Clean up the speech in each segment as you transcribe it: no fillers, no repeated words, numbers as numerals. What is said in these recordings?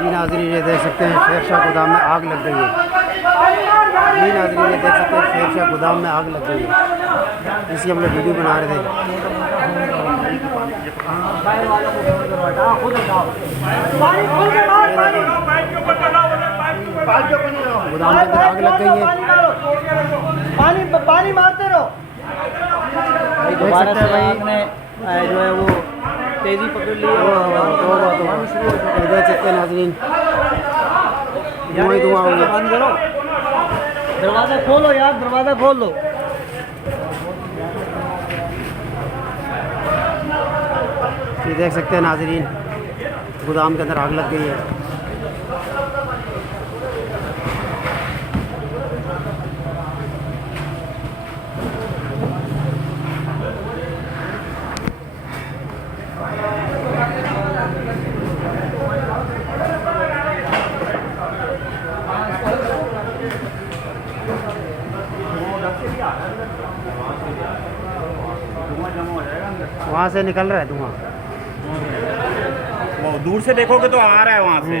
जी नाज़रीन ये देख सकते हैं शेरशाह गोदाम में आग लग गई है। जी नाज़रीन ये देख सकते हैं शेरशाह गोदाम में आग लग गई है। इसी हम लोग वीडियो बना रहे थे। गोदाम के अंदर आग लग गई है। पानी मारते रहो। दोबारा से आग ने जो है वो तेजी पकड़ ली है। ये देख सकते हैं नाज़रीन धुआं ही धुआं हो गया। बंद करो, दरवाज़ा खोलो यार, दरवाज़ा खोल लो। ये देख सकते हैं नाज़रीन गोदाम के अंदर आग लग गई है। वहाँ से निकल रहा है धुआं। वो दूर से देखोगे तो आ रहा है वहाँ से।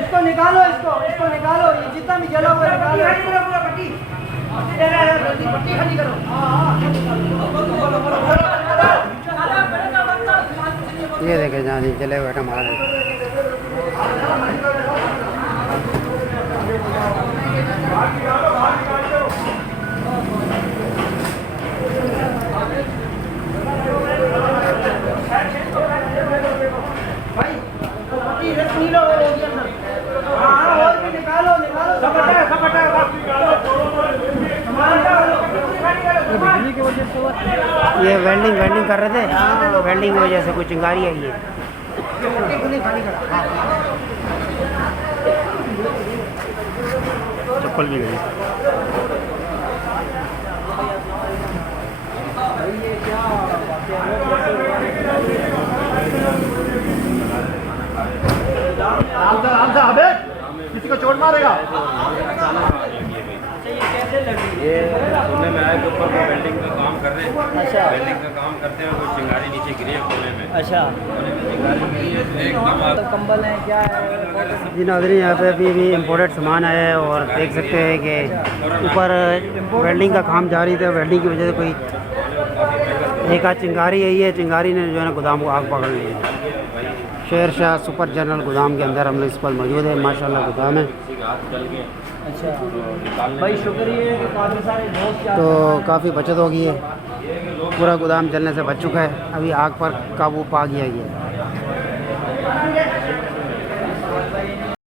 इसको निकालो, इसको निकालो, ये जितना भी जला हुआ निकालो। पट्टी खाली करो। ये देखे जहाँ जले हुए टमाटर। ये वेल्डिंग कर रहे थे, वेल्डिंग की वजह से कुछ चिंगारी आई है। चप्पल भी गई। किसी को चोट मारेगा। ये सुनने में आया कि ऊपर वो वेल्डिंग का काम कर रहे हैं। अच्छा। वेल्डिंग का काम करते हैं, कोई चिंगारी नीचे गिरी है कोने में। अच्छा, कोने में चिंगारी गिरी है, एकदम आग। कंबल है क्या है? जी नाज़रीन यहाँ पे अभी इम्पोर्टेड सामान आया है और देख सकते हैं कि ऊपर वेल्डिंग का काम जारी था। वेल्डिंग की वजह से कोई एक आध चिंगारी आई है। चिंगारी ने जो है ना गोदाम को आग पकड़ ली है। शेरशाह सुपर जनरल गोदाम के अंदर हम लोग इस पर मौजूद है। माशाल्लाह गोदाम है। अच्छा भाई, शुक्रिया कि काफ़ी सारे दोस्त तो काफ़ी बचत हो गई है। पूरा गोदाम जलने से बच चुका है। अभी आग पर काबू पा गया है।